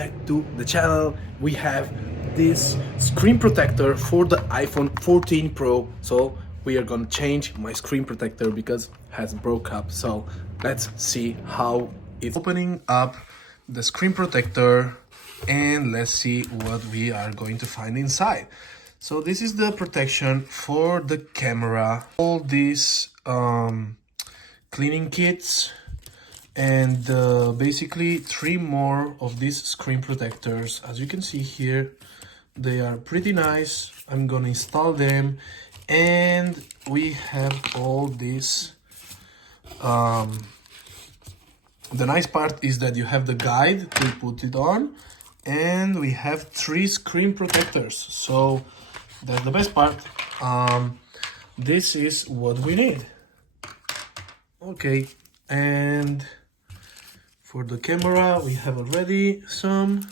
Back to the channel. We have this screen protector for the iPhone 14 Pro. So we are gonna change my screen protector because it has broke up. So let's see how it's opening up the screen protector, and let's see what we are going to find inside. So this is the protection for the camera. All these cleaning kits and basically 3 more of these screen protectors. As you can see here, they are pretty nice. I'm gonna install them, and we have all this. The nice part is that you have the guide to put it on, and we have 3 screen protectors, so that's the best part. This is what we need. Okay, and for the camera, we have already some